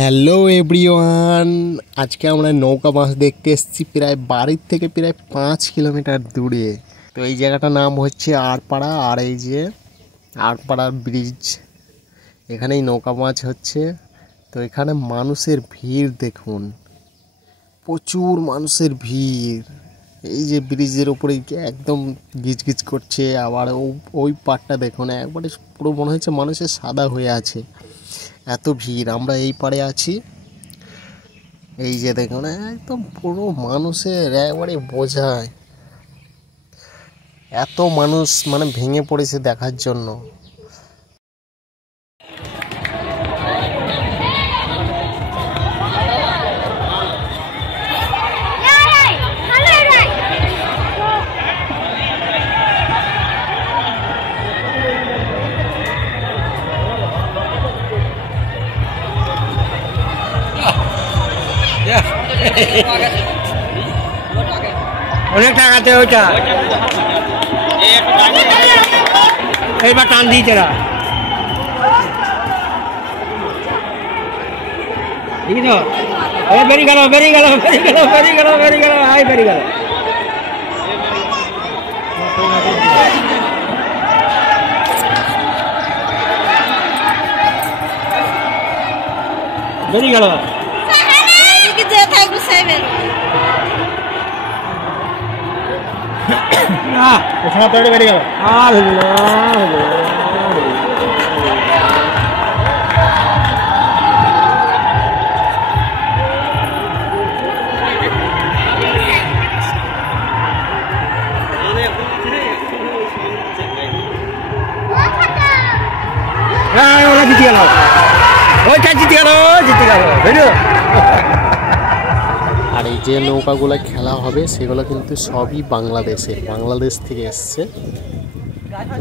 Hello everyone, আজকে আমরা নৌকা মাছ দেখতে এসেছি প্রায় বাড়ির থেকে প্রায় 5 কিলোমিটার দূরে। তো এই জায়গাটার নাম হচ্ছে আড়পাড়া, আর এই যে আড়পাড়ার ব্রিজ, এখানেই নৌকা মাছ হচ্ছে। তো এখানে মানুষের ভিড় দেখুন, প্রচুর মানুষের ভিড়। এই যে ব্রিজের উপরে একদম গিজগিজ করছে, আবার ওই পাড়টা দেখুন একবারে পুরো মনে হচ্ছে মানুষের সাদা হয়ে আছে, এত ভিড়। আমরা এই পাড়ে আছি, এই যে দেখুন একদম পুরো মানুষের একবারে বোঝায়, এত মানুষ মানে ভেঙে পড়েছে দেখার জন্য। অনেক টাকাতে ওইটা এইবার টান দিয়েছে না, ঠিক তো? বেরিয়ে গেল বেরিয়ে গেল বেরিয়ে গেল বেরিয়ে গেল বেরিয়ে গেল, হাই বেরিয়ে গেল। বেরিয়ে গেল বেরিয়ে গেল। ওরা জিতে গেল, ওইটা জিতে গেল, জিতে গেল। আর এই যে নৌকাগুলো খেলা হবে সেগুলো কিন্তু সবই বাংলাদেশ থেকে এসছে।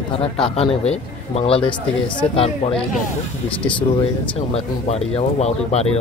তারা টাকা নেবে, বাংলাদেশ থেকে এসছে। তারপরে এই দেখো বৃষ্টি শুরু হয়ে গেছে, আমরা এখন বাড়ি যাবো, বাড়ির